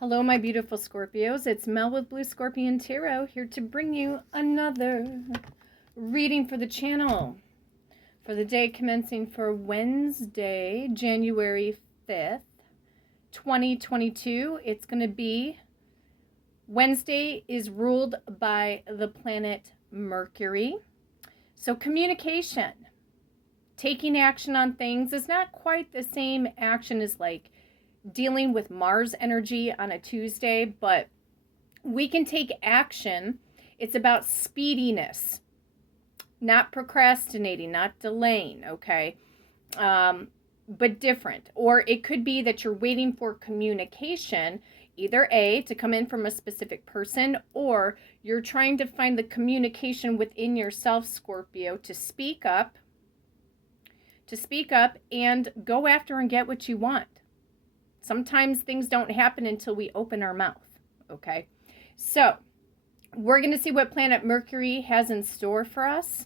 Hello, my beautiful Scorpios. It's Mel with Blue Scorpion Tarot here to bring you another reading for the channel for the day commencing for Wednesday, January 5th, 2022. It's going to be Wednesday is ruled by the planet Mercury. So communication, taking action on things is not quite the same action as like dealing with Mars energy on a Tuesday, but we can take action. It's about speediness, not procrastinating, not delaying, okay? But different. Or it could be that you're waiting for communication, either A, to come in from a specific person, or you're trying to find the communication within yourself, Scorpio, to speak up and go after and get what you want. Sometimes things don't happen until we open our mouth, okay? So we're going to see what planet Mercury has in store for us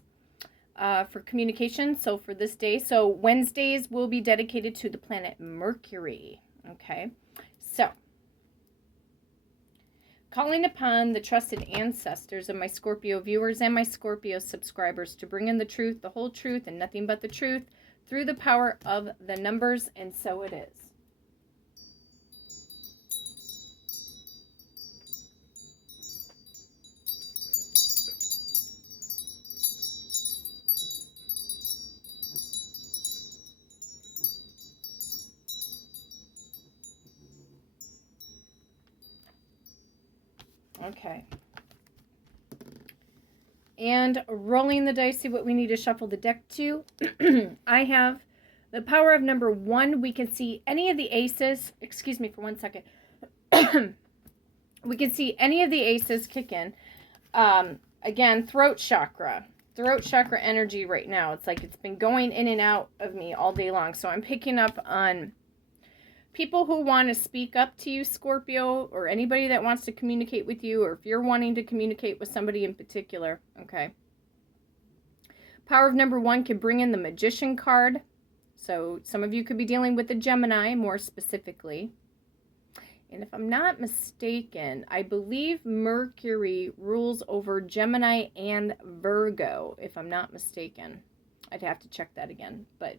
for communication. So for this day, so Wednesdays will be dedicated to the planet Mercury, okay? So calling upon the trusted ancestors of my Scorpio viewers and my Scorpio subscribers to bring in the truth, the whole truth, and nothing but the truth through the power of the numbers, and so it is. Okay. And rolling the dice, see what we need to shuffle the deck to. I have the power of number 1. We can see any of the aces. Excuse me for 1 second. We can see any of the aces kick in. Again, throat chakra. Throat chakra energy right now. It's like it's been going in and out of me all day long. So I'm picking up on people who want to speak up to you, Scorpio, or anybody that wants to communicate with you, or if you're wanting to communicate with somebody in particular, okay? Power of number 1 can bring in the Magician card. So some of you could be dealing with the Gemini more specifically. And if I'm not mistaken, I believe Mercury rules over Gemini and Virgo, if I'm not mistaken. I'd have to check that again, but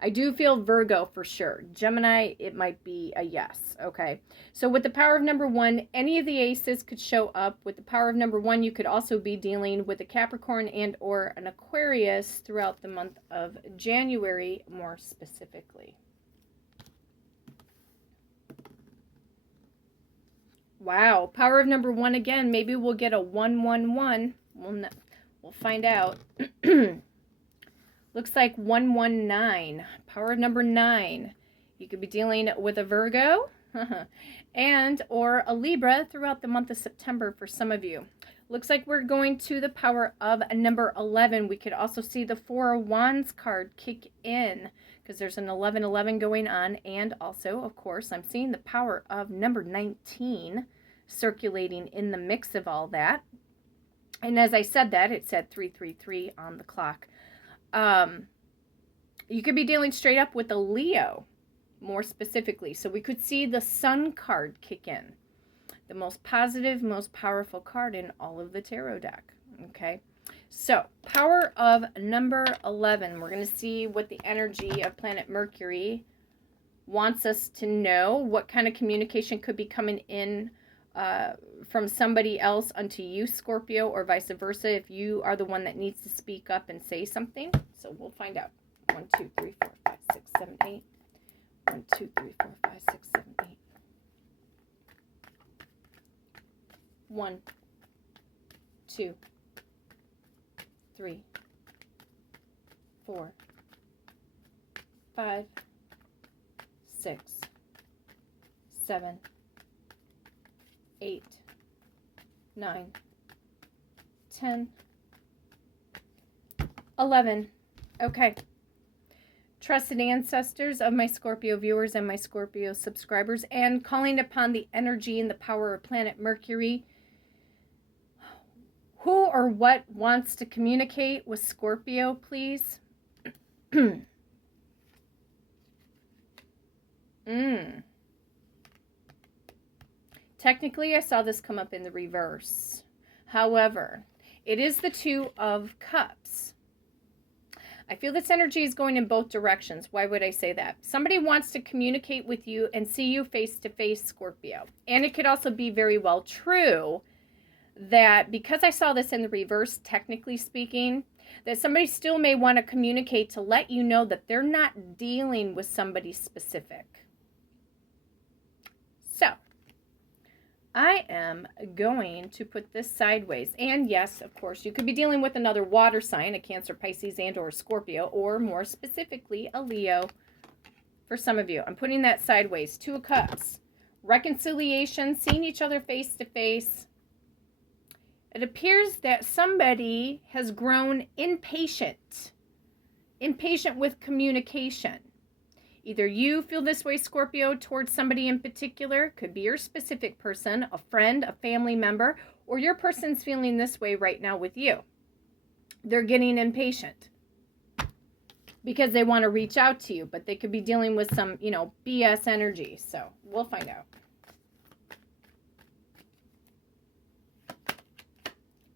I do feel Virgo for sure. Gemini, it might be a yes, okay? So with the power of number 1, any of the aces could show up. With the power of number 1, you could also be dealing with a Capricorn and or an Aquarius throughout the month of January, more specifically. Wow, power of number 1 again. Maybe we'll get a 111. We'll find out. Looks like 119. Power of number 9. You could be dealing with a Virgo and or a Libra throughout the month of September for some of you. Looks like we're going to the power of number 11. We could also see the Four of Wands card kick in because there's an 11-11 going on. And also, of course, I'm seeing the power of number 19 circulating in the mix of all that. And as I said that, it said 333 on the clock. You could be dealing straight up with a Leo, more specifically. So we could see the Sun card kick in. The most positive, most powerful card in all of the tarot deck. Okay. So power of number 11. We're going to see what the energy of planet Mercury wants us to know. What kind of communication could be coming in from somebody else unto you, Scorpio, or vice versa, if you are the one that needs to speak up and say something. So we'll find out. 1, 2, 3, 4, 5, 6, 7, 8. 1, 2, 3, 4, 5, 6, 7, 8. 1, 2, 3, 4, 5, 6, 7, 8, 9, 10, 11. Okay. Trusted ancestors of my Scorpio viewers and my Scorpio subscribers, and calling upon the energy and the power of planet Mercury. Who or what wants to communicate with Scorpio, please? Technically, I saw this come up in the reverse. However, it is the Two of Cups. I feel this energy is going in both directions. Why would I say that? Somebody wants to communicate with you and see you face to face, Scorpio. And it could also be very well true that because I saw this in the reverse, technically speaking, that somebody still may want to communicate to let you know that they're not dealing with somebody specific. So, I am going to put this sideways. And yes, of course, you could be dealing with another water sign, a Cancer, Pisces, and or Scorpio, or more specifically, a Leo for some of you. I'm putting that sideways. Two of Cups. Reconciliation, seeing each other face to face. It appears that somebody has grown impatient with communication. Either you feel this way, Scorpio, towards somebody in particular, could be your specific person, a friend, a family member, or your person's feeling this way right now with you. They're getting impatient because they want to reach out to you, but they could be dealing with some, BS energy. So we'll find out.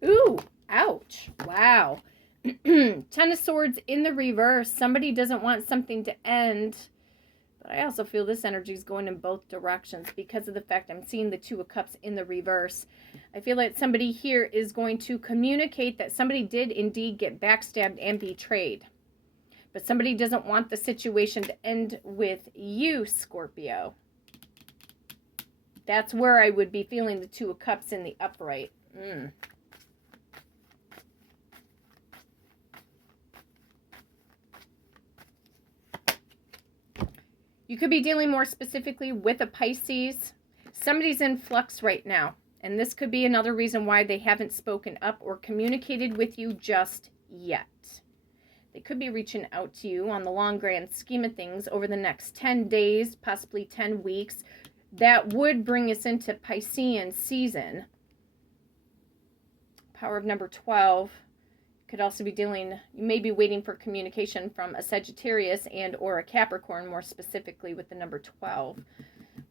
Ooh, ouch. Wow. 10 of Swords in the reverse. Somebody doesn't want something to end. But I also feel this energy is going in both directions because of the fact I'm seeing the Two of Cups in the reverse. I feel like somebody here is going to communicate that somebody did indeed get backstabbed and betrayed. But somebody doesn't want the situation to end with you, Scorpio. That's where I would be feeling the Two of Cups in the upright. You could be dealing more specifically with a Pisces. Somebody's in flux right now. And this could be another reason why they haven't spoken up or communicated with you just yet. They could be reaching out to you on the long grand scheme of things over the next 10 days, possibly 10 weeks. That would bring us into Piscean season. Power of number 12. Could also be dealing, you may be waiting for communication from a Sagittarius and or a Capricorn, more specifically with the number 12.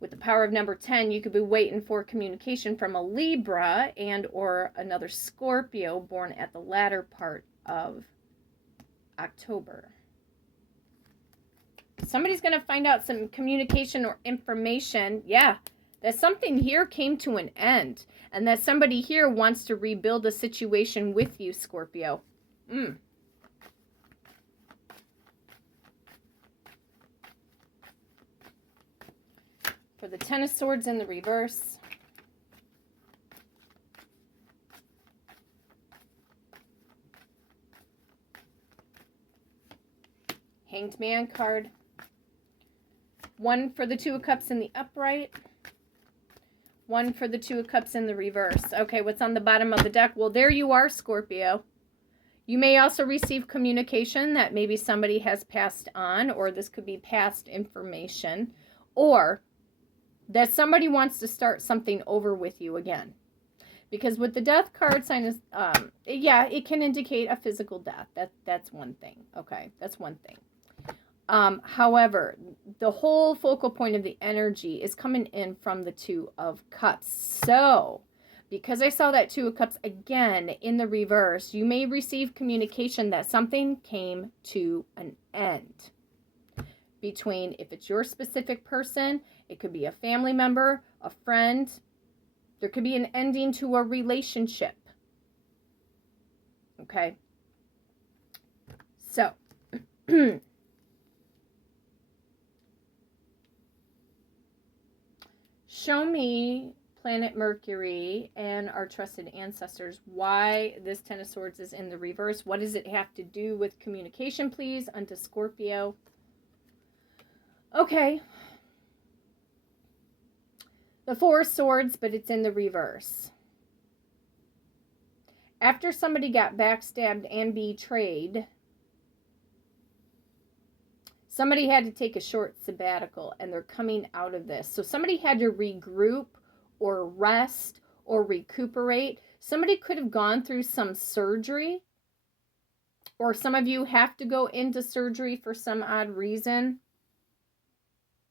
With the power of number 10, you could be waiting for communication from a Libra and or another Scorpio born at the latter part of October. Somebody's going to find out some communication or information, that something here came to an end and that somebody here wants to rebuild a situation with you, Scorpio. For the 10 of Swords in the reverse. Hanged Man card. 1 for the Two of Cups in the upright. 1 for the Two of Cups in the reverse. Okay, what's on the bottom of the deck? Well, there you are, Scorpio. You may also receive communication that maybe somebody has passed on, or this could be past information, or that somebody wants to start something over with you again. Because with the Death card sign is, it can indicate a physical death. That's one thing. Okay, that's one thing. However, the whole focal point of the energy is coming in from the Two of Cups. So, because I saw that Two of Cups again in the reverse, you may receive communication that something came to an end. Between, if it's your specific person, it could be a family member, a friend. There could be an ending to a relationship. Okay? So, show me, planet Mercury and our trusted ancestors, why this 10 of Swords is in the reverse. What does it have to do with communication, please, unto Scorpio? Okay. The 4 of Swords, but it's in the reverse. After somebody got backstabbed and betrayed, somebody had to take a short sabbatical, and they're coming out of this. So somebody had to regroup or rest or recuperate. Somebody could have gone through some surgery, or some of you have to go into surgery for some odd reason.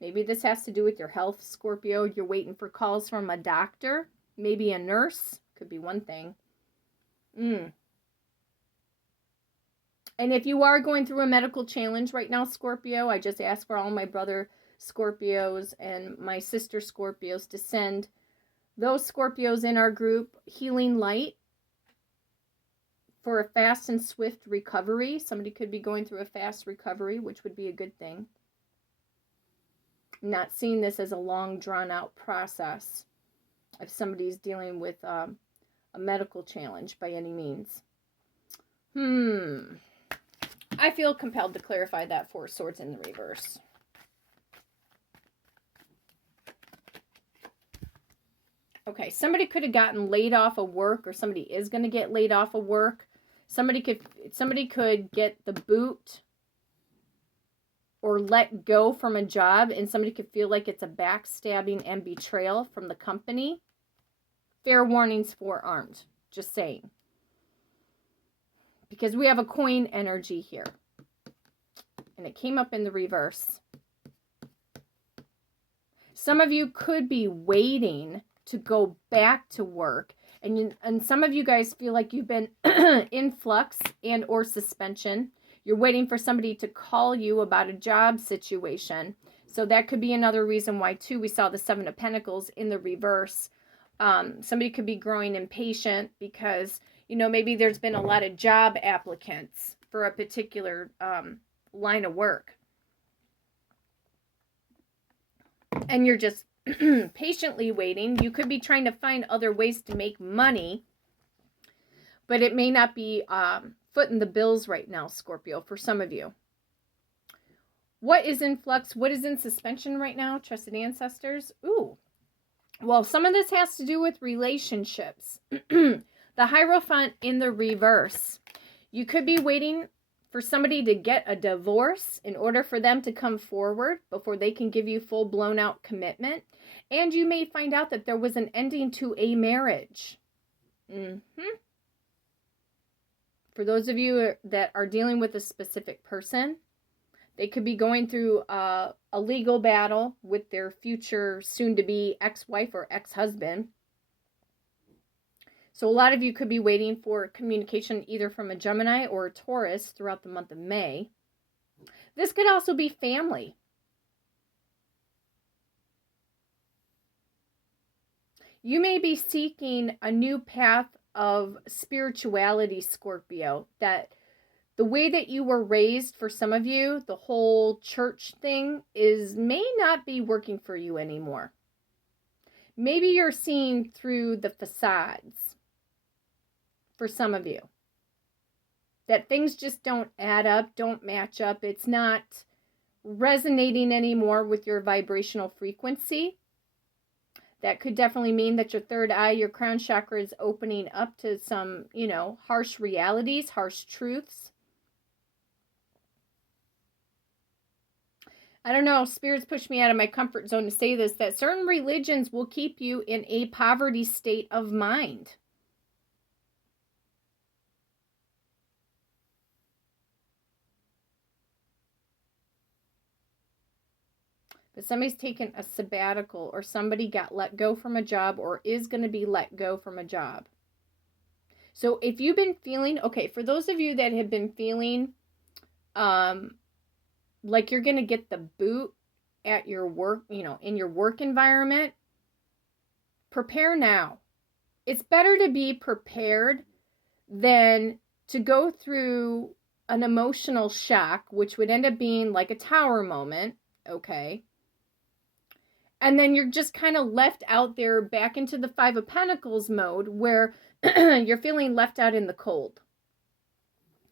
Maybe this has to do with your health, Scorpio. You're waiting for calls from a doctor, maybe a nurse. Could be one thing. And if you are going through a medical challenge right now, Scorpio, I just ask for all my brother Scorpios and my sister Scorpios to send those Scorpios in our group healing light for a fast and swift recovery. Somebody could be going through a fast recovery, which would be a good thing. I'm not seeing this as a long, drawn-out process if somebody's dealing with a medical challenge by any means. I feel compelled to clarify that Four of Swords in the reverse. Okay, somebody could have gotten laid off of work, or somebody is going to get laid off of work. Somebody could get the boot or let go from a job, and somebody could feel like it's a backstabbing and betrayal from the company. Fair warnings forearmed. Just saying. Because we have a coin energy here. And it came up in the reverse. Some of you could be waiting to go back to work. And some of you guys feel like you've been in flux and or suspension. You're waiting for somebody to call you about a job situation. So that could be another reason why, too, we saw the Seven of Pentacles in the reverse. Somebody could be growing impatient because, you know, maybe there's been a lot of job applicants for a particular line of work. And you're just patiently waiting. You could be trying to find other ways to make money, but it may not be footing the bills right now, Scorpio, for some of you. What is in flux? What is in suspension right now, trusted ancestors? Ooh. Well, some of this has to do with relationships. The Hierophant in the reverse. You could be waiting for somebody to get a divorce in order for them to come forward before they can give you full blown out commitment. And you may find out that there was an ending to a marriage. For those of you that are dealing with a specific person, they could be going through a legal battle with their future soon-to-be ex-wife or ex-husband. So a lot of you could be waiting for communication either from a Gemini or a Taurus throughout the month of May. This could also be family. You may be seeking a new path of spirituality, Scorpio, that the way that you were raised, for some of you, the whole church thing may not be working for you anymore. Maybe you're seeing through the facades for some of you. That things just don't add up, don't match up. It's not resonating anymore with your vibrational frequency. That could definitely mean that your third eye, your crown chakra, is opening up to some, harsh realities, harsh truths. I don't know, spirits push me out of my comfort zone to say this, that certain religions will keep you in a poverty state of mind. But somebody's taken a sabbatical, or somebody got let go from a job or is going to be let go from a job. So if you've been feeling, for those of you that have been feeling like you're going to get the boot at your work, in your work environment, prepare now. It's better to be prepared than to go through an emotional shock, which would end up being like a tower moment, okay? And then you're just kind of left out there back into the Five of Pentacles mode where you're feeling left out in the cold.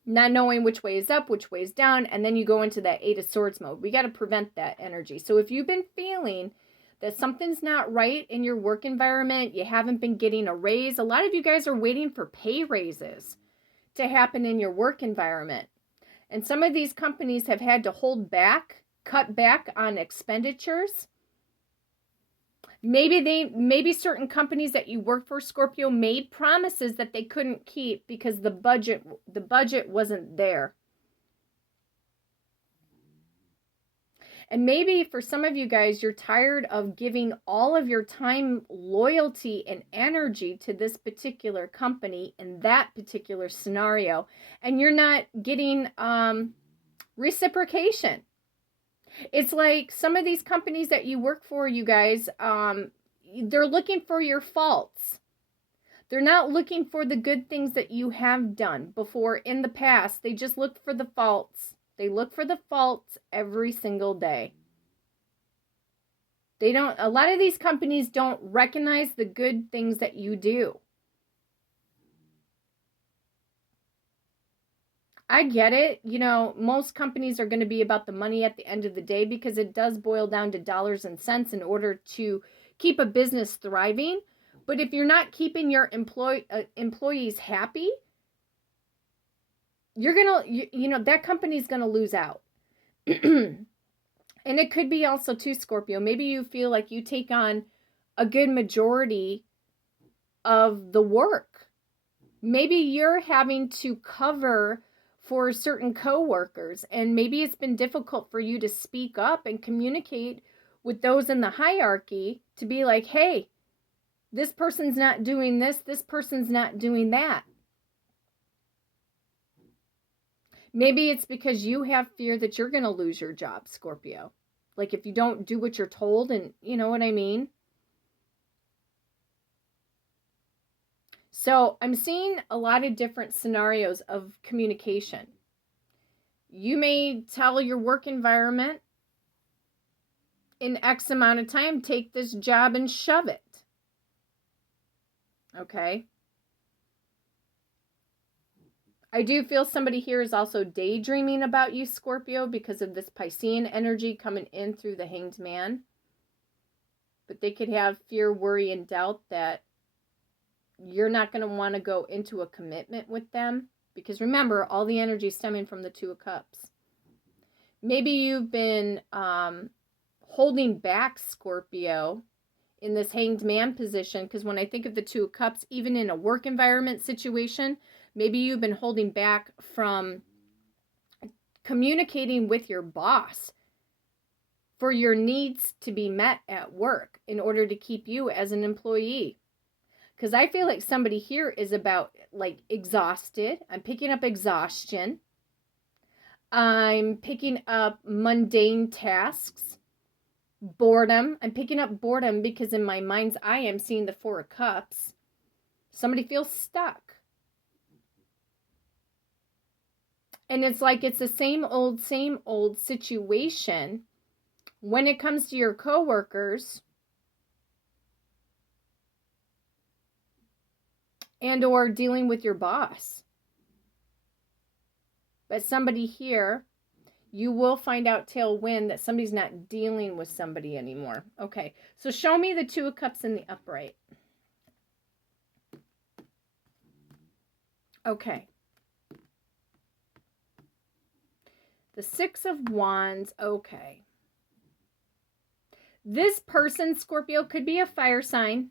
Not knowing which way is up, which way is down, and then you go into that Eight of Swords mode. We got to prevent that energy. So if you've been feeling that something's not right in your work environment, you haven't been getting a raise, a lot of you guys are waiting for pay raises to happen in your work environment. And some of these companies have had to cut back on expenditures. Maybe certain companies that you work for, Scorpio, made promises that they couldn't keep because the budget wasn't there. And maybe for some of you guys, you're tired of giving all of your time, loyalty, and energy to this particular company in that particular scenario, and you're not getting reciprocation. It's like some of these companies that you work for, you guys, they're looking for your faults. They're not looking for the good things that you have done before in the past. They just look for the faults. They look for the faults every single day. A lot of these companies don't recognize the good things that you do. I get it. Most companies are going to be about the money at the end of the day, because it does boil down to dollars and cents in order to keep a business thriving. But if you're not keeping your employees happy, you're going to, that company's going to lose out. And it could be also too, Scorpio, maybe you feel like you take on a good majority of the work. Maybe you're having to cover for certain coworkers, and maybe it's been difficult for you to speak up and communicate with those in the hierarchy to be like, hey, this person's not doing this person's not doing that. Maybe it's because you have fear that you're going to lose your job, Scorpio. Like if you don't do what you're told, and you know what I mean? So I'm seeing a lot of different scenarios of communication. You may tell your work environment in X amount of time, take this job and shove it. Okay. I do feel somebody here is also daydreaming about you, Scorpio, because of this Piscean energy coming in through the Hanged Man. But they could have fear, worry, and doubt that you're not going to want to go into a commitment with them. Because remember, all the energy is stemming from the Two of Cups. Maybe you've been holding back, Scorpio, in this Hanged Man position. Because when I think of the Two of Cups, even in a work environment situation, maybe you've been holding back from communicating with your boss for your needs to be met at work in order to keep you as an employee. Because I feel like somebody here is about like exhausted. I'm picking up exhaustion. I'm picking up mundane tasks. Boredom. I'm picking up boredom because in my mind's eye, I'm seeing the Four of Cups. Somebody feels stuck. And it's like it's the same old situation when it comes to your coworkers and or dealing with your boss. But somebody here, you will find out tailwind that somebody's not dealing with somebody anymore. Okay, so show me the Two of Cups in the upright. Okay. The Six of Wands, okay. This person, Scorpio, could be a fire sign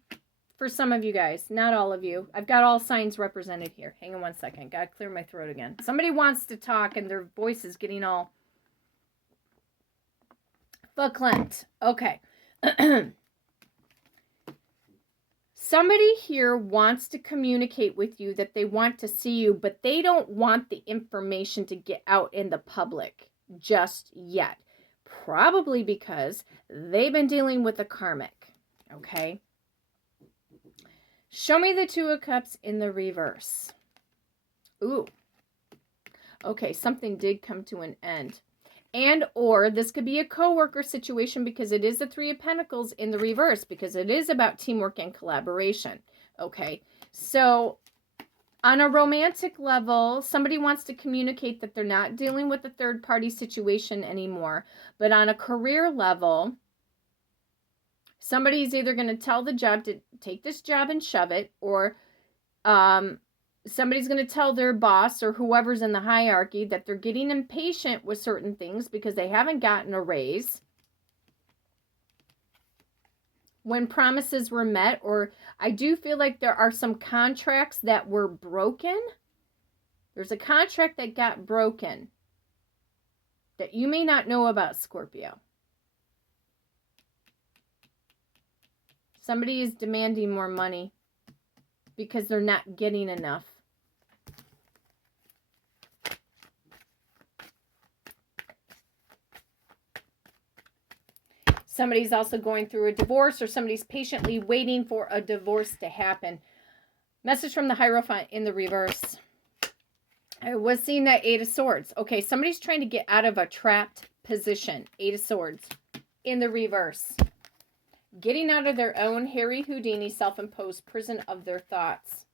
for some of you guys. Not all of you. I've got all signs represented here. Hang on one second. Gotta clear my throat again. Somebody wants to talk and their voice is getting all verklempt. Okay. Somebody here wants to communicate with you that they want to see you, but they don't want the information to get out in the public just yet. Probably because they've been dealing with a karmic. Okay. Show me the Two of Cups in the reverse. Ooh. Okay, something did come to an end. And or this could be a coworker situation because it is the Three of Pentacles in the reverse because it is about teamwork and collaboration. Okay, so on a romantic level, somebody wants to communicate that they're not dealing with a third-party situation anymore. But on a career level, somebody's either going to tell the job to take this job and shove it, or somebody's going to tell their boss or whoever's in the hierarchy that they're getting impatient with certain things because they haven't gotten a raise when promises were met. Or I do feel like there are some contracts that were broken. There's a contract that got broken that you may not know about, Scorpio. Somebody is demanding more money because they're not getting enough. Somebody's also going through a divorce, or somebody's patiently waiting for a divorce to happen. Message from the Hierophant in the reverse. I was seeing that Eight of Swords. Okay, somebody's trying to get out of a trapped position. Eight of Swords in the reverse. Getting out of their own Harry Houdini self-imposed prison of their thoughts.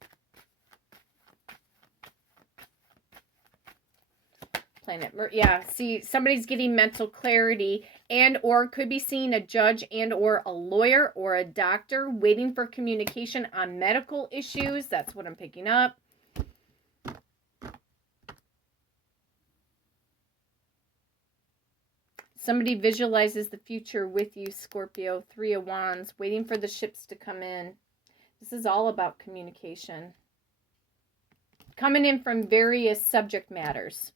Yeah, see, somebody's getting mental clarity, and or could be seeing a judge and or a lawyer or a doctor, waiting for communication on medical issues. That's what I'm picking up. Somebody visualizes the future with you, Scorpio. Three of Wands, waiting for the ships to come in. This is all about communication. Coming in from various subject matters.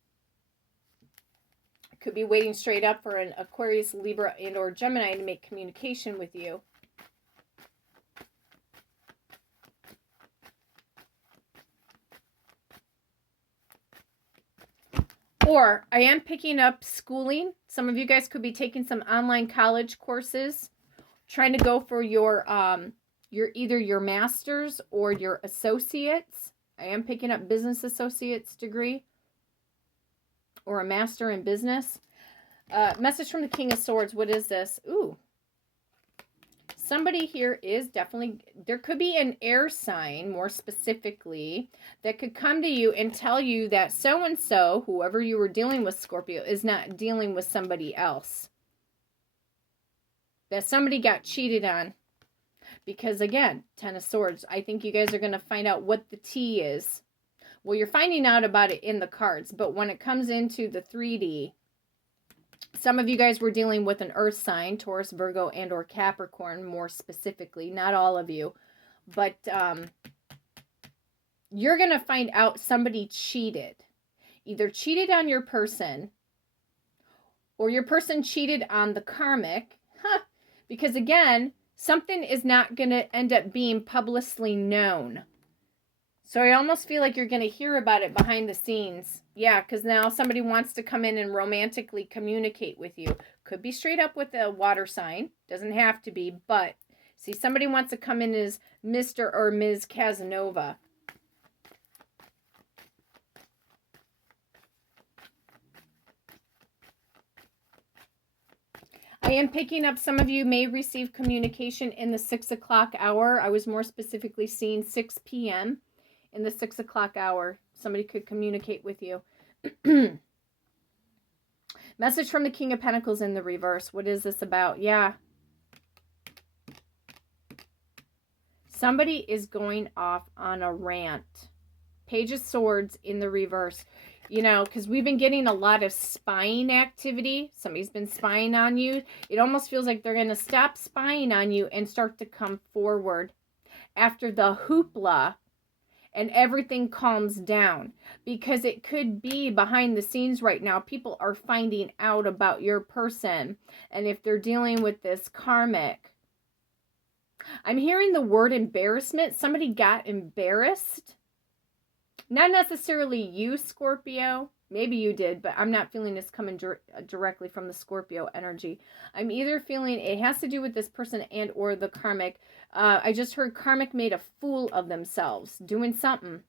Could be waiting straight up for an Aquarius, Libra, and or Gemini to make communication with you. Or I am picking up schooling. Some of you guys could be taking some online college courses, trying to go for your either your master's or your associates. I am picking up business associate's degree or a master in business. Message from the King of Swords. What is this? Ooh. Somebody here is definitely, there could be an air sign, more specifically, that could come to you and tell you that so-and-so, whoever you were dealing with, Scorpio, is not dealing with somebody else. That somebody got cheated on. Because, again, Ten of Swords, I think you guys are going to find out what the tea is. Well, you're finding out about it in the cards, but when it comes into the 3D, some of you guys were dealing with an earth sign, Taurus, Virgo, and or Capricorn, more specifically. Not all of you. But you're going to find out somebody cheated. Either cheated on your person, or your person cheated on the karmic. Because, again, something is not going to end up being publicly known. So I almost feel like you're going to hear about it behind the scenes. Yeah, because now somebody wants to come in and romantically communicate with you. Could be straight up with a water sign. Doesn't have to be. But, see, somebody wants to come in as Mr. or Ms. Casanova. I am picking up some of you may receive communication in the 6 o'clock hour. I was more specifically seeing 6 p.m. in the 6 o'clock hour. Somebody could communicate with you. Message from the King of Pentacles in the reverse. What is this about? Yeah. Somebody is going off on a rant. Page of Swords in the reverse. You know, because we've been getting a lot of spying activity. Somebody's been spying on you. It almost feels like they're going to stop spying on you and start to come forward after the hoopla and everything calms down. Because it could be behind the scenes right now, people are finding out about your person. And if they're dealing with this karmic, I'm hearing the word embarrassment. Somebody got embarrassed. Not necessarily you, Scorpio. Maybe you did, but I'm not feeling this coming directly from the Scorpio energy. I'm either feeling it has to do with this person and or the karmic. I just heard karmic made a fool of themselves doing something.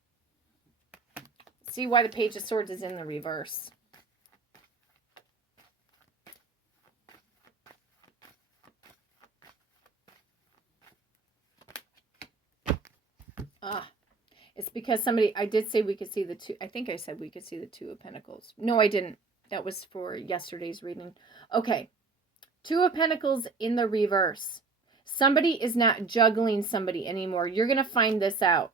See why the Page of Swords is in the reverse. It's because somebody, I did say we could see the two. I think I said we could see the Two of Pentacles. No, I didn't. That was for yesterday's reading. Okay. Two of Pentacles in the reverse. Somebody is not juggling somebody anymore. You're going to find this out.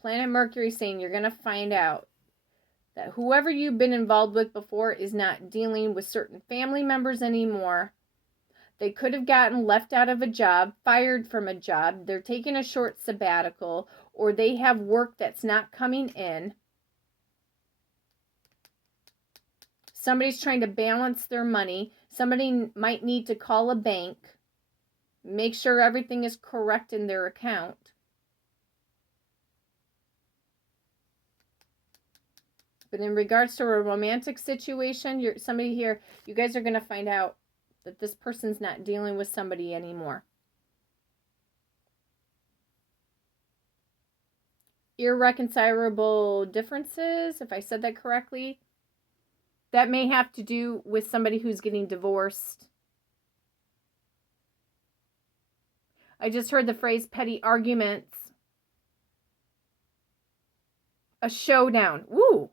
Planet Mercury saying you're going to find out that whoever you've been involved with before is not dealing with certain family members anymore. They could have gotten left out of a job, fired from a job. They're taking a short sabbatical, or they have work that's not coming in. Somebody's trying to balance their money. Somebody might need to call a bank. Make sure everything is correct in their account. But in regards to a romantic situation, somebody here, you guys are going to find out that this person's not dealing with somebody anymore. Irreconcilable differences, if I said that correctly. That may have to do with somebody who's getting divorced. I just heard the phrase petty arguments. A showdown. Ooh,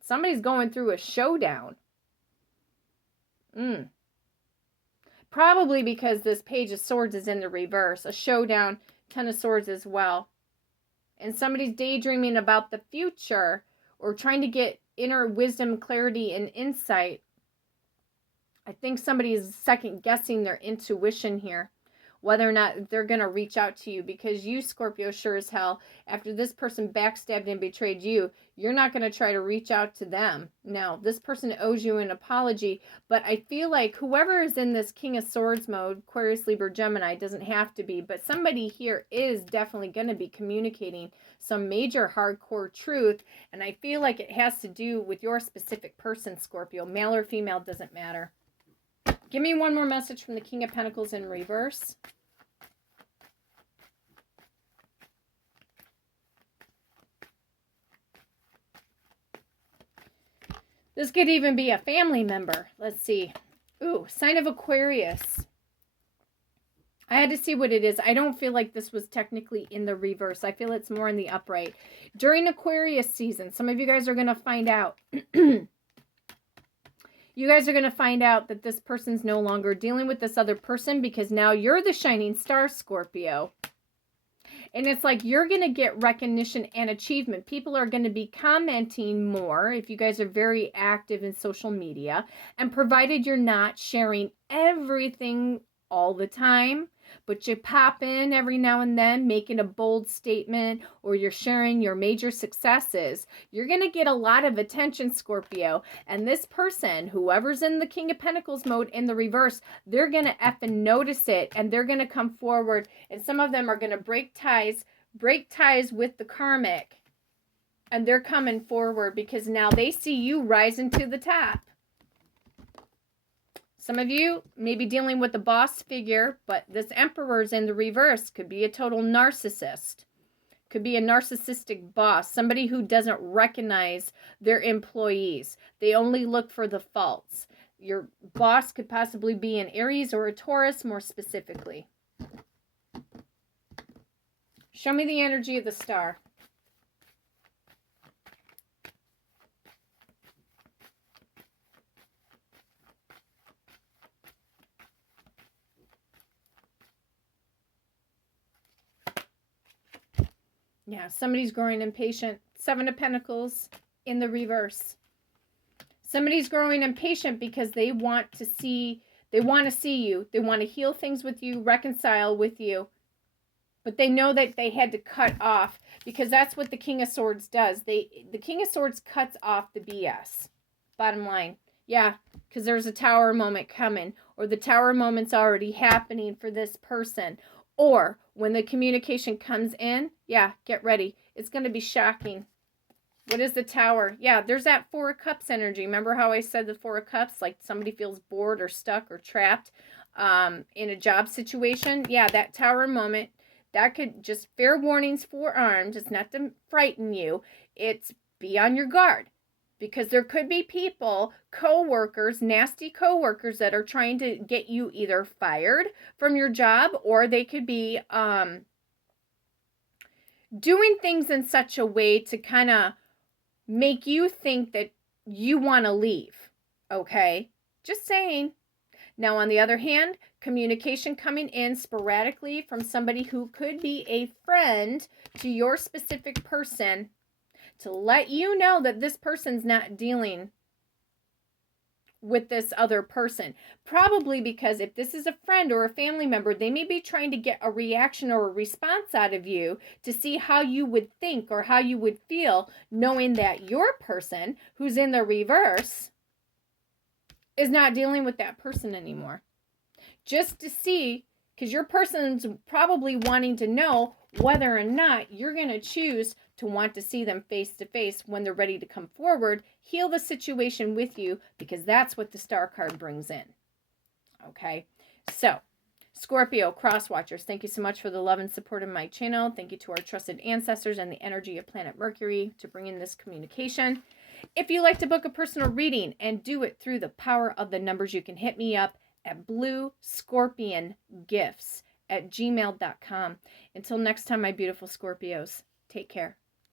somebody's going through a showdown. Probably because this Page of Swords is in the reverse. A showdown, Ten of Swords as well. And somebody's daydreaming about the future or trying to get inner wisdom, clarity, and insight. I think somebody is second guessing their intuition here, whether or not they're going to reach out to you, because you, Scorpio, sure as hell, after this person backstabbed and betrayed you, you're not going to try to reach out to them. Now, this person owes you an apology, but I feel like whoever is in this King of Swords mode, Aquarius, Libra, Gemini, doesn't have to be, but somebody here is definitely going to be communicating some major hardcore truth, and I feel like it has to do with your specific person, Scorpio. Male or female, doesn't matter. Give me one more message from the King of Pentacles in reverse. This could even be a family member. Let's see. Ooh, sign of Aquarius. I had to see what it is. I don't feel like this was technically in the reverse. I feel it's more in the upright. During Aquarius season, some of you guys are going to find out. You guys are going to find out that this person's no longer dealing with this other person, because now you're the shining star, Scorpio. And it's like you're going to get recognition and achievement. People are going to be commenting more if you guys are very active in social media. And provided you're not sharing everything all the time, but you pop in every now and then making a bold statement, or you're sharing your major successes, you're going to get a lot of attention, Scorpio. And this person, whoever's in the King of Pentacles mode in the reverse, they're going to effing notice it, and they're going to come forward, and some of them are going to break ties with the Karmic, and they're coming forward because now they see you rising to the top. Some of you may be dealing with a boss figure, but this Emperor's in the reverse. Could be a total narcissist. Could be a narcissistic boss. Somebody who doesn't recognize their employees. They only look for the faults. Your boss could possibly be an Aries or a Taurus, more specifically. Show me the energy of the star. Yeah, somebody's growing impatient. Seven of Pentacles in the reverse. Somebody's growing impatient because they want to see you. They want to heal things with you, reconcile with you. But they know that they had to cut off, because that's what the King of Swords does. The King of Swords cuts off the BS. Bottom line. Yeah, because there's a Tower moment coming, or the Tower moment's already happening for this person. Or when the communication comes in, yeah, get ready. It's going to be shocking. What is the Tower? Yeah, there's that Four of Cups energy. Remember how I said the Four of Cups? Like somebody feels bored or stuck or trapped in a job situation. Yeah, that Tower moment. That could just, fair warnings, forearmed. It's not to frighten you. It's be on your guard. Because there could be people, co-workers, nasty co-workers that are trying to get you either fired from your job, or they could be doing things in such a way to kind of make you think that you want to leave. Okay? Just saying. Now, on the other hand, communication coming in sporadically from somebody who could be a friend to your specific person, to let you know that this person's not dealing with this other person. Probably because if this is a friend or a family member, they may be trying to get a reaction or a response out of you to see how you would think or how you would feel, knowing that your person, who's in the reverse, is not dealing with that person anymore. Just to see, because your person's probably wanting to know whether or not you're going to choose to want to see them face to face when they're ready to come forward, heal the situation with you, because that's what the Star card brings in. Okay, so Scorpio cross watchers, thank you so much for the love and support of my channel. Thank you to our trusted ancestors and the energy of planet Mercury to bring in this communication. If you like to book a personal reading and do it through the power of the numbers, you can hit me up at bluescorpiongifts@gmail.com. Until next time, my beautiful Scorpios, take care.